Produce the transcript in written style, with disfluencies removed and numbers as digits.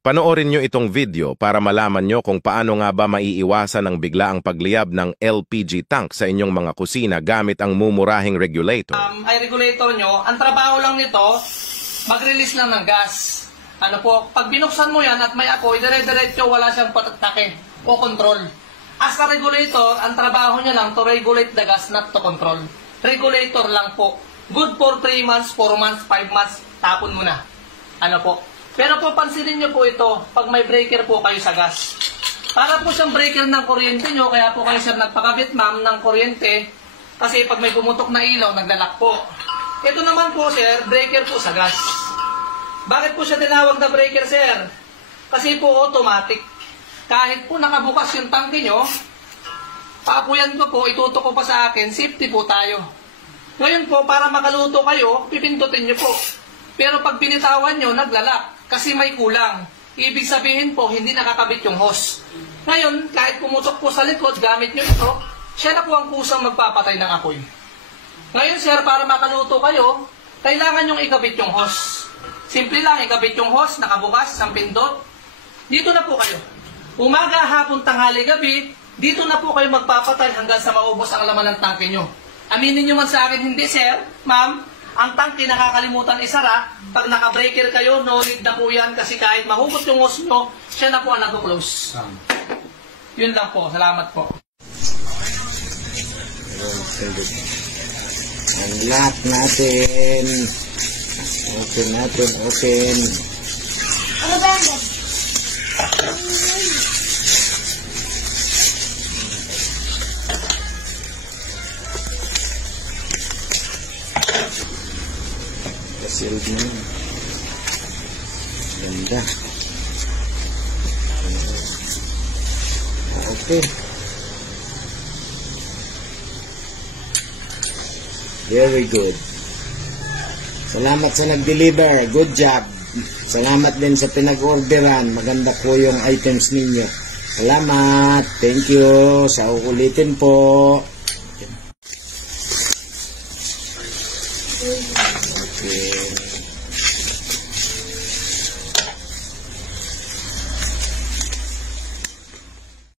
Panoorin nyo itong video para malaman nyo kung paano nga ba maiiwasan ang biglaang pagliyab ng LPG tank sa inyong mga kusina gamit ang mumurahing regulator. Ay regulator nyo, ang trabaho lang nito, mag-release lang ng gas. Ano po, pag binuksan mo yan at may apoy, dire-diretso wala siyang patake o control. As a regulator, ang trabaho niya lang to regulate the gas, not to control. Regulator lang po. Good for 3 months, 4 months, 5 months, tapon mo na. Ano po. Pero po, pansinin nyo po ito, pag may breaker po kayo sa gas. Para po siyang breaker ng kuryente nyo, kaya po kayo sir nagpakabit ma'am ng kuryente, kasi pag may pumutok na ilaw, naglalak po. Ito naman po sir, breaker po sa gas. Bakit po siya tinawag na breaker sir? Kasi po automatic. Kahit po nakabukas yung tangke nyo, paapuyan ko po, itutok ko pa sa akin, safety po tayo. Ngayon po, para makaluto kayo, pipindutin nyo po. Pero pag binitawan nyo, naglalak. Kasi may kulang. Ibig sabihin po, hindi nakakabit yung hose. Ngayon, kahit pumutok po sa likod, gamit nyo ito, siya na po ang kusang magpapatay ng apoy. Ngayon sir, para makaluto kayo, kailangan nyong ikabit yung hose. Simple lang, ikabit yung hose, nakabukas, ang pindot. Dito na po kayo. Umaga, hapon, tanghali, gabi, dito na po kayo magpapatay hanggang sa maubos ang laman ng tangke nyo. Aminin nyo man sa akin, hindi sir, ma'am, ang tangke nakakalimutan isara. Pag naka-breaker kayo, no need na po yan kasi kahit mahugot yung hose nyo, siya na po ang nag-close. Yun lang po. Salamat po. Unlock natin. Open natin. Open. Ano ba yan? Sealed na yun. Ganda. Okay. Very good. Salamat sa nag-deliver. Good job. Salamat din sa pinag-orderan. Maganda po yung items ninyo. Salamat. Thank you. Sa ulitin po. Okay.